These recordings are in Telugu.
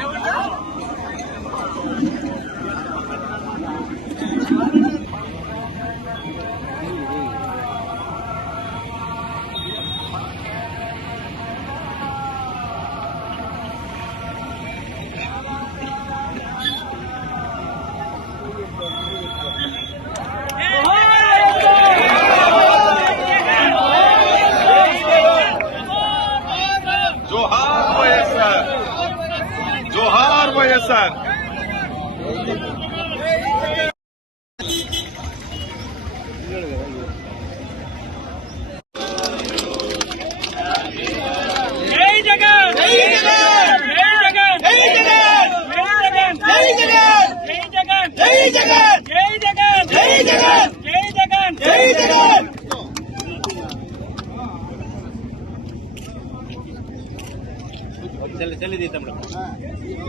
ఏమంటారు జగన్ జై జగన్ జై జగన్ జై జగన్. జై జగన్ జై జగన్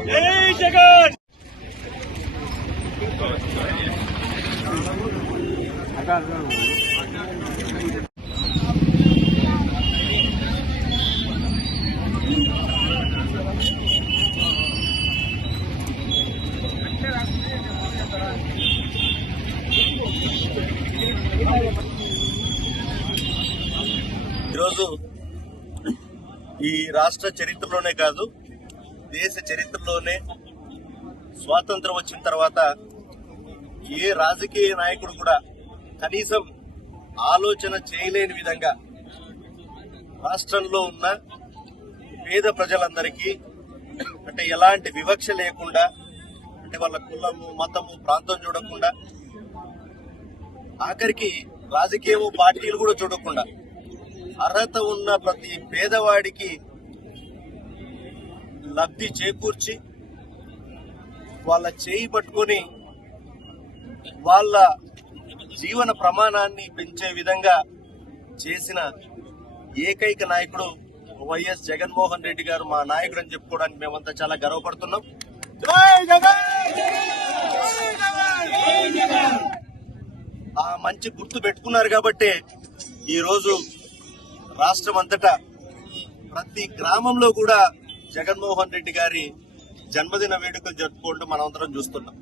జై జగన్ ఈరోజు ఈ రాష్ట్ర చరిత్రలోనే కాదు దేశ చరిత్రలోనే స్వాతంత్రం వచ్చిన తర్వాత ఏ రాజకీయ నాయకుడు కూడా కనీసం ఆలోచన చేయలేని విధంగా రాష్ట్రంలో ఉన్న పేద ప్రజలందరికీ అంటే ఎలాంటి వివక్ష లేకుండా అంటే వాళ్ళ కులము మతము ప్రాంతం చూడకుండా ఆఖరికి రాజకీయము పార్టీలు కూడా చూడకుండా అర్హత ఉన్న ప్రతి పేదవాడికి లబ్ధి చేకూర్చి వాళ్ళ చేయి పట్టుకొని వాళ్ళ జీవన ప్రమాణాన్ని పెంచే విధంగా చేసిన ఏకైక నాయకుడు వైఎస్ జగన్మోహన్ రెడ్డి గారు మా నాయకుడు అని చెప్పుకోవడానికి మేమంతా చాలా గర్వపడుతున్నాం. ఆ మంచి గుర్తు పెట్టుకున్నారు కాబట్టే ఈరోజు రాష్ట్రం అంతటా ప్రతి గ్రామంలో కూడా జగన్మోహన్ రెడ్డి గారి జన్మదిన వేడుకలు జరుపుకోవడం మనమందరం చూస్తున్నాం.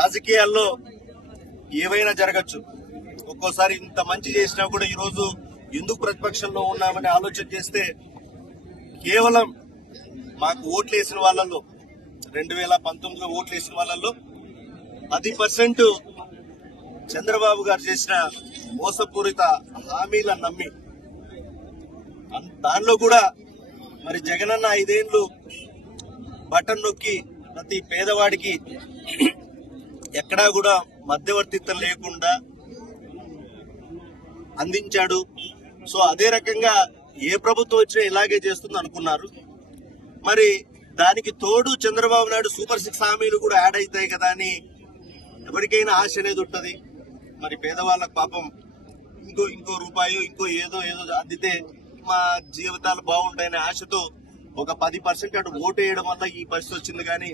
రాజకీయాల్లో ఏవైనా జరగచ్చు. ఒక్కోసారి ఇంత మంచి చేసినా కూడా ఈరోజు ఎందుకు ప్రతిపక్షంలో ఉన్నామని ఆలోచన చేస్తే కేవలం మాకు ఓట్లు వేసిన వాళ్ళల్లో రెండు వేల పంతొమ్మిదిలో ఓట్లు వేసిన వాళ్ళల్లో పది పర్సెంట్ చంద్రబాబు గారు చేసిన మోసపూరిత హామీల నమ్మి దానిలో కూడా మరి జగనన్న ఐదేళ్ళు బటన్ నొక్కి ప్రతి పేదవాడికి ఎక్కడా కూడా మధ్యవర్తిత్వం లేకుండా అందించాడు. సో అదే రకంగా ఏ ప్రభుత్వం వచ్చినా ఇలాగే చేస్తుంది అనుకున్నారు. మరి దానికి తోడు చంద్రబాబు నాయుడు సూపర్ సిక్స్ హామీలు కూడా యాడ్ అవుతాయి కదా అని ఎవరికైనా ఆశ అనేది ఉంటుంది. మరి పేదవాళ్ళ పాపం ఇంకో ఇంకో రూపాయో ఇంకో ఏదో ఏదో అందితే మా జీవితాలు బాగుంటాయనే ఆశతో ఒక పది పర్సెంట్ అటు ఓటు వేయడం వల్ల ఈ పరిస్థితి వచ్చింది. కానీ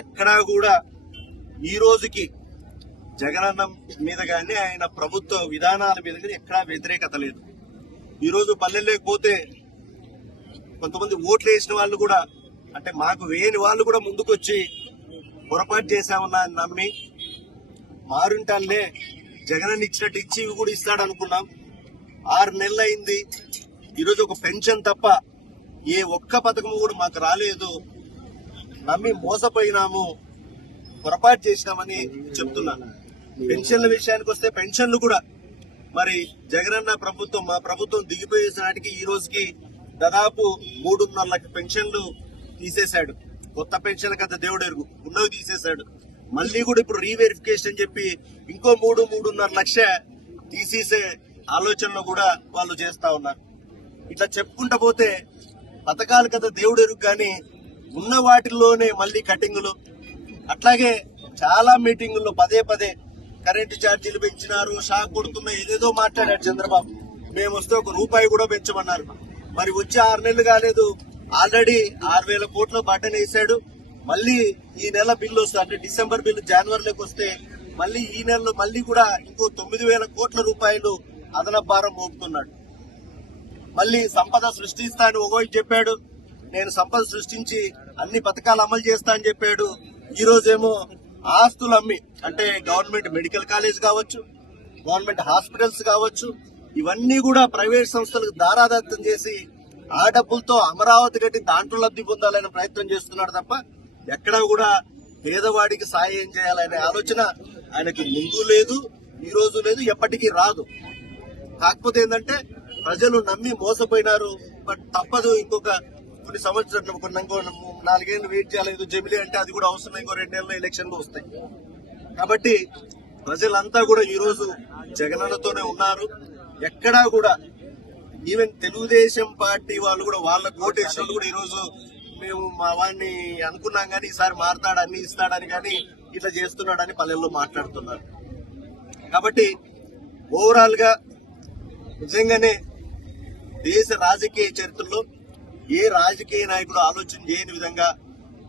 ఎక్కడా కూడా ఈ రోజుకి జగనన్న మీద కానీ ఆయన ప్రభుత్వ విధానాల మీద కానీ ఎక్కడా వ్యతిరేకత లేదు. ఈరోజు రోజు పల్లెల్లోకి పోతే కొంతమంది ఓట్లు వేసిన వాళ్ళు కూడా అంటే మాకు వేయని వాళ్ళు కూడా ముందుకొచ్చి పొరపాటు చేశామన్నా అని నమ్మి మారుంటానులే జగనన్న ఇచ్చినట్టు ఇచ్చి ఇవి కూడా ఇస్తాడు అనుకున్నాం ఆరు నెలలు అయింది ఈరోజు ఒక పెన్షన్ తప్ప ఏ ఒక్క పథకం కూడా మాకు రాలేదు. నమ్మి మోసపోయినాము. పొరపాటు చేసినామని చెప్తున్నాను పెన్షన్ల విషయానికి వస్తే పెన్షన్లు కూడా మరి జగనన్న ప్రభుత్వం మా ప్రభుత్వం దిగిపోయేసిన నాటికి ఈ రోజుకి దాదాపు మూడున్నర లక్ష పెన్షన్లు తీసేశాడు. కొత్త పెన్షన్ కదా దేవుడు ఎరుగు. ఉన్నవి తీసేశాడు. మళ్ళీ కూడా ఇప్పుడు రీవెరిఫికేషన్ అని చెప్పి ఇంకో మూడు మూడున్నర లక్ష తీసేసే ఆలోచనలో కూడా వాళ్ళు చేస్తా ఉన్నారు. ఇట్లా చెప్పుకుంటా పోతే పథకాలు కదా దేవుడు ఎరుగు కానీ ఉన్న వాటిల్లోనే మళ్ళీ కటింగులు. అట్లాగే చాలా మీటింగుల్లో పదే పదే కరెంటు ఛార్జీలు పెంచినారు షాక్ కొడుతున్నాయి ఏదేదో మాట్లాడారు చంద్రబాబు. మేము వస్తే ఒక రూపాయి కూడా పెంచమన్నారు. మరి వచ్చి ఆరు నెలలు కాలేదు. ఆల్రెడీ ఆరు వేల కోట్ల బటన్ వేశాడు మళ్ళీ ఈ నెల బిల్లు వస్తుంది. అంటే డిసెంబర్ బిల్లు జనవరిలోకి వస్తే మళ్ళీ ఈ నెలలో మళ్ళీ కూడా ఇంకో తొమ్మిది వేల కోట్ల రూపాయలు అదనపు భారం మోపుతున్నాడు. మళ్ళీ సంపద సృష్టిస్తా అని ఒకవైపు చెప్పాడు నేను సంపద సృష్టించి అన్ని పథకాలు అమలు చేస్తా అని చెప్పాడు. ఈ రోజేమో ఆస్తులు అమ్మి అంటే గవర్నమెంట్ మెడికల్ కాలేజ్ కావచ్చు గవర్నమెంట్ హాస్పిటల్స్ కావచ్చు ఇవన్నీ కూడా ప్రైవేట్ సంస్థలకు దారాదత్తం చేసి ఆ డబ్బులతో అమరావతి కట్టి దాంట్లో లబ్ధి పొందాలనే ప్రయత్నం చేస్తున్నాడు తప్ప ఎక్కడా కూడా పేదవాడికి సాయం చేయాలనే ఆలోచన ఆయనకి ముందు లేదు ఈ రోజు లేదు ఎప్పటికీ రాదు. కాకపోతే ఏంటంటే ప్రజలు నమ్మి మోసపోయినారు బట్ తప్పదు ఇంకొక కొన్ని సంవత్సరాలు ఇంకో నాలుగేళ్ళు వెయిట్ చేయలేదు జమిలీ అంటే అది కూడా అవసరం ఇంకో రెండేళ్ళు ఎలక్షన్లు వస్తాయి. కాబట్టి ప్రజలంతా కూడా ఈరోజు జగనన్నతోనే ఉన్నారు. ఎక్కడా కూడా ఈవెన్ తెలుగుదేశం పార్టీ వాళ్ళు కూడా వాళ్ళ ఓటేసిన కూడా ఈరోజు మేము మా వాడిని అనుకున్నాం కానీ ఈసారి మారతాడు అన్ని ఇస్తాడని కానీ ఇట్లా చేస్తున్నాడని పల్లెల్లో మాట్లాడుతున్నారు. కాబట్టి ఓవరాల్గా నిజంగానే దేశ రాజకీయ చరిత్రలో ఏ రాజకీయ నాయకుడు ఆలోచన చేయని విధంగా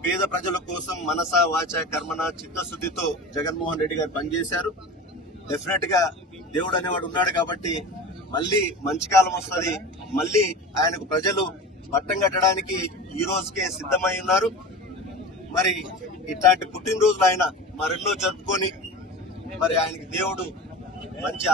పేద ప్రజల కోసం మనస వాచ కర్మన చిత్తశుద్ధితో జగన్మోహన్ రెడ్డి గారు పనిచేశారు. డెఫినెట్గా దేవుడు అనేవాడు ఉన్నాడు కాబట్టి మళ్ళీ మంచి కాలం వస్తుంది. మళ్ళీ ఆయనకు ప్రజలు పట్టం కట్టడానికి ఈ రోజుకే సిద్ధమై ఉన్నారు. మరి ఇట్లాంటి పుట్టినరోజులు ఆయన మరెన్నో జరుపుకొని మరి ఆయనకి దేవుడు మంచి